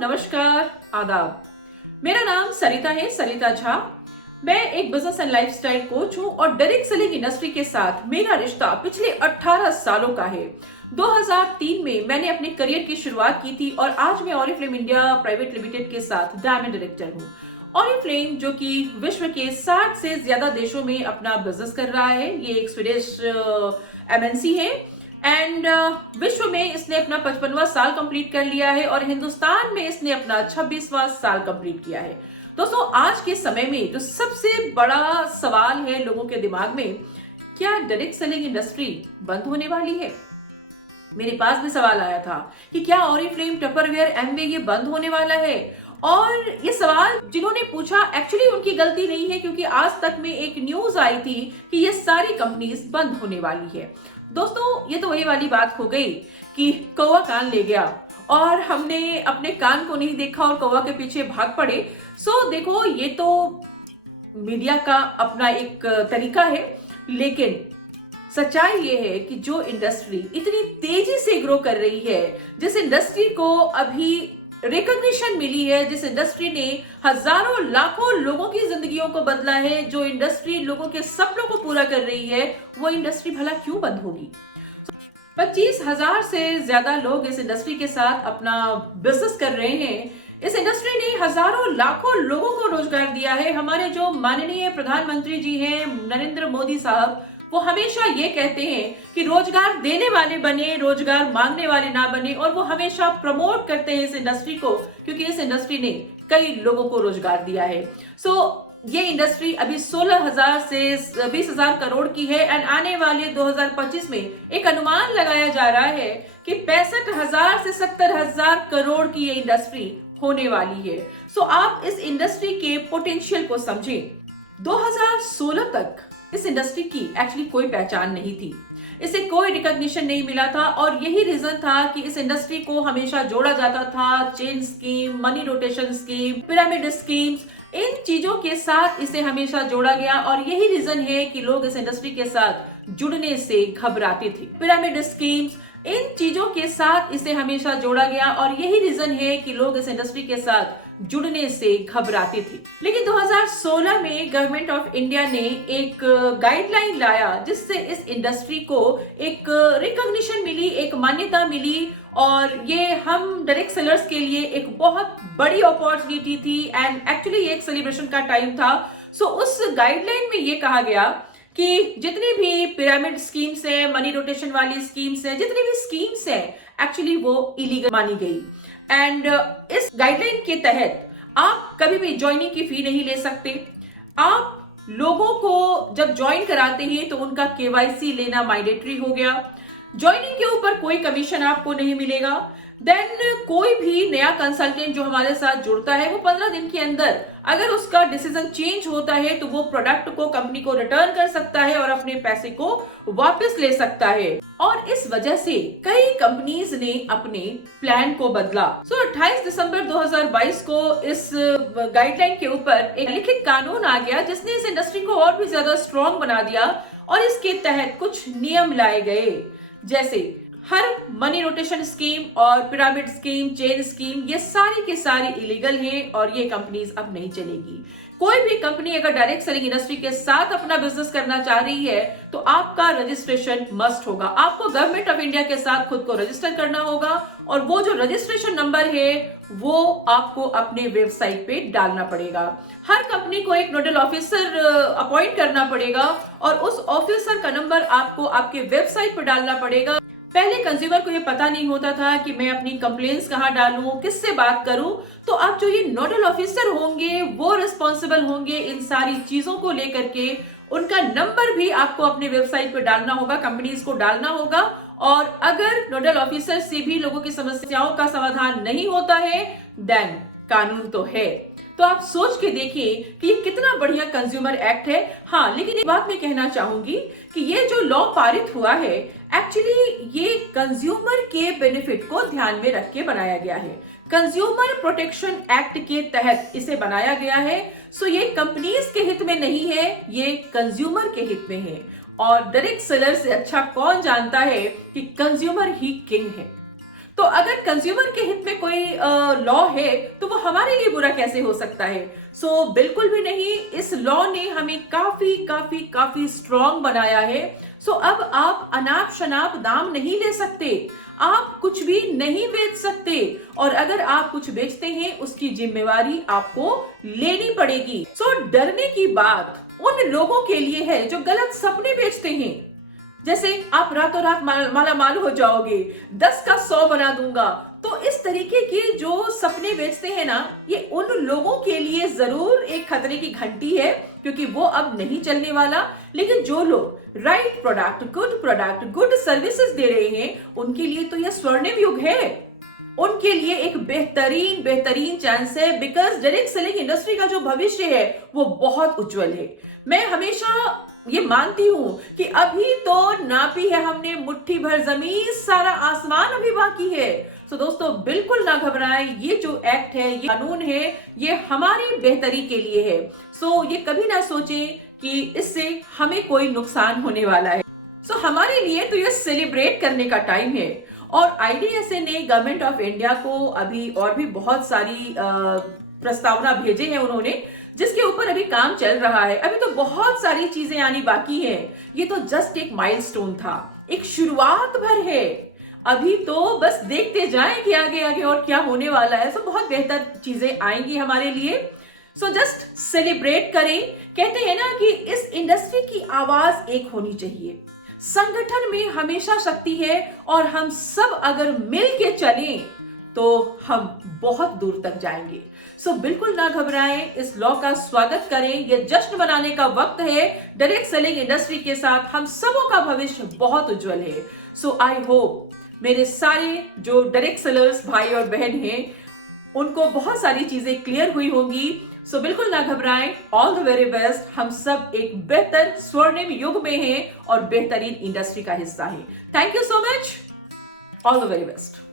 नमस्कार, आदाब। मेरा नाम सरिता है, सरिता झा। मैं एक बिजनेस एंड लाइफस्टाइल कोच हूं और डायरेक्ट सेलिंग इंडस्ट्री के साथ मेरा रिश्ता पिछले 18 सालों का है। 2003 में मैंने अपने करियर की शुरुआत की थी और आज मैं ऑरिफ्लेम इंडिया प्राइवेट लिमिटेड के साथ डायमंड डायरेक्टर हूं। ऑरिफ्लेम जो कि विश्व के 60 से ज्यादा देशों में अपना बिजनेस कर रहा है, ये एक स्वीडिश एमएनसी है एंड विश्व में इसने अपना 55वां साल कंप्लीट कर लिया है और हिंदुस्तान में इसने अपना 26वां साल कंप्लीट किया है। दोस्तों, आज के समय में जो सबसे बड़ा सवाल है लोगों के दिमाग में, क्या डायरेक्ट सेलिंग इंडस्ट्री बंद होने वाली है? मेरे पास भी सवाल आया था कि क्या ऑरिफ्लेम, टपरवेयर, एमवे ये बंद होने वाला है। और ये सवाल जिन्होंने पूछा एक्चुअली उनकी गलती नहीं है, क्योंकि आज तक में एक न्यूज आई थी कि ये सारी कंपनीज बंद होने वाली है। दोस्तों, ये तो वही वाली बात हो गई कि कौवा कान ले गया और हमने अपने कान को नहीं देखा और कौवा के पीछे भाग पड़े। देखो, ये तो मीडिया का अपना एक तरीका है, लेकिन सच्चाई ये है कि जो इंडस्ट्री इतनी तेजी से ग्रो कर रही है, जिस इंडस्ट्री को अभी रिकॉग्निशन मिली है, जिस इंडस्ट्री ने हजारों लाखों लोगों की जिंदगियों को बदला है, जो इंडस्ट्री लोगों के सपनों को पूरा कर रही है, वो इंडस्ट्री भला क्यों बंद होगी? 25,000 से ज्यादा लोग इस इंडस्ट्री के साथ अपना बिजनेस कर रहे हैं। इस इंडस्ट्री ने हजारों लाखों लोगों को रोजगार दिया है। हमारे जो माननीय प्रधानमंत्री जी हैं, नरेंद्र मोदी साहब, वो हमेशा ये कहते हैं कि रोजगार देने वाले बने, रोजगार मांगने वाले ना बने। और वो हमेशा प्रमोट करते हैं इस इंडस्ट्री को, क्योंकि इस इंडस्ट्री ने कई लोगों को रोजगार दिया है। ये इंडस्ट्री अभी 16,000 से 20,000 करोड़ की है एंड आने वाले 2025 में एक अनुमान लगाया जा रहा है कि 65,000 से 70,000 करोड़ की ये इंडस्ट्री होने वाली है। आप इस इंडस्ट्री के पोटेंशियल को समझें। 2016 तक इस इंडस्ट्री की एक्चुअली कोई पहचान नहीं थी, इसे कोई रिकॉग्निशन नहीं मिला था और यही रीजन था कि इस इंडस्ट्री को हमेशा जोड़ा जाता था chain scheme, money rotation scheme, pyramid schemes, इन चीजों के साथ इसे हमेशा जोड़ा गया। और यही रीजन है कि लोग इस इंडस्ट्री के साथ जुड़ने से घबराते थे। पिरामिड स्कीम्स, इन चीजों के साथ इसे हमेशा जोड़ा गया और यही रीजन है कि लोग इस इंडस्ट्री के साथ जुड़ने से घबराते थे। लेकिन 2016 में गवर्नमेंट ऑफ इंडिया ने एक गाइडलाइन लाया, जिससे इस इंडस्ट्री को एक रिकॉग्निशन मिली, एक मान्यता मिली और ये हम डायरेक्ट सेलर्स के लिए एक बहुत बड़ी अपॉर्चुनिटी थी एंड एक्चुअली ये एक सेलिब्रेशन का टाइम था। उस गाइडलाइन में ये कहा गया कि जितनी भी पिरामिड स्कीम्स है, मनी रोटेशन वाली स्कीम्स है, जितनी भी स्कीम्स है, एक्चुअली वो इलीगल मानी गई। एंड इस गाइडलाइन के तहत आप कभी भी ज्वाइनिंग की फी नहीं ले सकते। आप लोगों को जब ज्वाइन कराते हैं तो उनका केवाईसी लेना मैंडेटरी हो गया। ज्वाइनिंग के ऊपर कोई कमीशन आपको नहीं मिलेगा। देन कोई भी नया कंसल्टेंट जो हमारे साथ जुड़ता है, वो 15 दिन के अंदर अगर उसका डिसीजन चेंज होता है तो वो प्रोडक्ट को कंपनी को रिटर्न कर सकता है और अपने पैसे को वापस ले सकता है। और इस वजह से कई कंपनीज ने अपने प्लान को बदला। 28 दिसंबर 2022 को इस गाइडलाइन के ऊपर एक लिखित कानून आ गया, जिसने इस इंडस्ट्री को और भी ज्यादा स्ट्रॉन्ग बना दिया और इसके तहत कुछ नियम लाए गए, जैसे हर मनी रोटेशन स्कीम और पिरामिड स्कीम, चेन स्कीम, ये सारी की सारी इलीगल हैं और ये कंपनीज अब नहीं चलेगी। कोई भी कंपनी अगर डायरेक्ट सेलिंग इंडस्ट्री के साथ अपना बिजनेस करना चाह रही है तो आपका रजिस्ट्रेशन मस्ट होगा। आपको गवर्नमेंट ऑफ इंडिया के साथ खुद को रजिस्टर करना होगा और वो जो रजिस्ट्रेशन नंबर है वो आपको अपने वेबसाइट पे डालना पड़ेगा। हर कंपनी को एक नोडल ऑफिसर अपॉइंट करना पड़ेगा और उस ऑफिसर का नंबर आपको आपके वेबसाइट पर डालना पड़ेगा। पहले कंज्यूमर को ये पता नहीं होता था कि मैं अपनी कंप्लेंट्स कहाँ डालूं, किससे बात करूं। तो अब जो ये नोडल ऑफिसर होंगे वो रिस्पॉन्सिबल होंगे इन सारी चीजों को लेकर के। उनका नंबर भी आपको अपने वेबसाइट पर डालना होगा, कंपनीज को डालना होगा। और अगर नोडल ऑफिसर से भी लोगों की समस्याओं का समाधान नहीं होता है, देन कानून तो है। तो आप सोच के देखिए कि ये कितना बढ़िया कंज्यूमर एक्ट है। हाँ, लेकिन एक बात मैं कहना चाहूंगी कि ये जो लॉ पारित हुआ है, एक्चुअली ये कंज्यूमर के बेनिफिट को ध्यान में रख के बनाया गया है। कंज्यूमर प्रोटेक्शन एक्ट के तहत इसे बनाया गया है। ये कंपनीज के हित में नहीं है, ये कंज्यूमर के हित में है। और डायरेक्ट सेलर से अच्छा कौन जानता है कि कंज्यूमर ही किंग है। तो अगर कंज्यूमर के हित में कोई लॉ है तो वो हमारे लिए बुरा कैसे हो सकता है? सो बिल्कुल भी नहीं। इस लॉ ने हमें काफी काफी काफी स्ट्रॉन्ग बनाया है। सो अब आप अनाप शनाप दाम नहीं ले सकते, आप कुछ भी नहीं बेच सकते, और अगर आप कुछ बेचते हैं उसकी जिम्मेवारी आपको लेनी पड़ेगी। सो डरने की बात उन लोगों के लिए है जो गलत सपने बेचते हैं। जैसे आप रातों रात माला माल हो जाओगे, 10 का 100 बना दूंगा। तो इस तरीके के जो सपने बेचते हैं ना, ये उन लोगों के लिए जरूर एक खतरे की घंटी है, क्योंकि वो अब नहीं चलने वाला। लेकिन जो लोग राइट प्रोडक्ट, गुड सर्विसेज दे रहे हैं, उनके लिए तो यह स्वर्णिम युग है। उनके लिए एक बेहतरीन चांस है, बिकॉज डायरेक्ट सेलिंग इंडस्ट्री का जो भविष्य है वो बहुत उज्जवल है। मैं हमेशा ये मानती हूं कि अभी तो नापी है हमने मुट्ठी भर जमीन, सारा आसमान अभी बाकी है। तो दोस्तों बिल्कुल ना घबराएं, ये जो एक्ट है, ये कानून है, ये हमारी बेहतरी के लिए है। सो ये कभी ना सोचें कि इससे हमें कोई नुकसान होने वाला है। सो हमारे लिए तो ये सेलिब्रेट करने का टाइम है। और IDSA ने गवर्नमेंट ऑफ इंडिया को अभी और भी बहुत सारी प्रस्तावना भेजे हैं उन्होंने, जिसके ऊपर अभी काम चल रहा है। अभी तो बहुत सारी चीजें आनी बाकी है। ये तो जस्ट एक माइलस्टोन था, एक शुरुआत भर है। अभी तो बस देखते जाएं कि आगे आगे और क्या होने वाला है। सो बहुत बेहतर चीजें आएंगी हमारे लिए। सो जस्ट सेलिब्रेट करें। कहते हैं ना कि इस इंडस्ट्री की आवाज एक होनी चाहिए। संगठन में हमेशा शक्ति है, और हम सब अगर मिल के चलें तो हम बहुत दूर तक जाएंगे। सो बिल्कुल ना घबराएं, इस लॉ का स्वागत करें। यह जश्न मनाने का वक्त है। डायरेक्ट सेलिंग इंडस्ट्री के साथ हम सबों का भविष्य बहुत उज्जवल है। सो आई होप मेरे सारे जो डायरेक्ट सेलर्स भाई और बहन हैं, उनको बहुत सारी चीजें क्लियर हुई होंगी। सो बिल्कुल ना घबराएं। All the very best. हम सब एक बेहतर स्वर्णिम युग में हैं और बेहतरीन इंडस्ट्री का हिस्सा है। Thank you so much. All the very best.